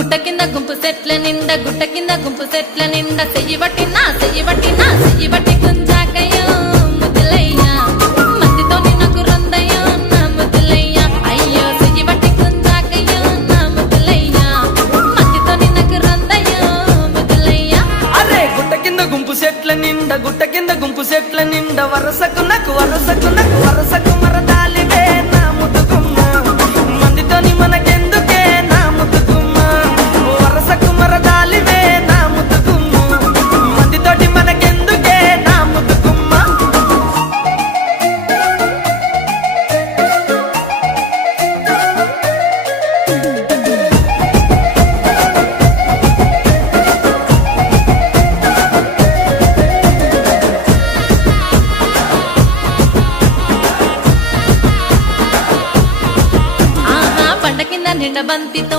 గుట్ట కింద గుంపు సెట్ల నిండా గుట్ట కింద గుంపు సెట్ల నిండా చెయ్యి పట్టినా గుంజాకయ్యో ముద్దులయ్యా మందితో నాకు రొందయ్యో నా ముద్దులయ్యా అయ్యో చెయ్యి పట్టి గుంజాకయ్యో నా ముద్దులయ్యా మందితో నాకు రొందయ్యో ముద్దులయ్యా అరే గుట్ట కింద గుంపు సెట్ల నిండా గుట్ట కింద గుంపు సెట్ల నిండా వరసకు వరసకు మరదాలివే నా ముద్దుగుమ్మ మందితోని మనకెందుకే నా ముద్దుగుమ్మ వరసకు మరదాలివే నా ముద్దుగుమ్మ మందితోటి మనకెందుకే నా ముద్దుగుమ్మ నిండ బంతితో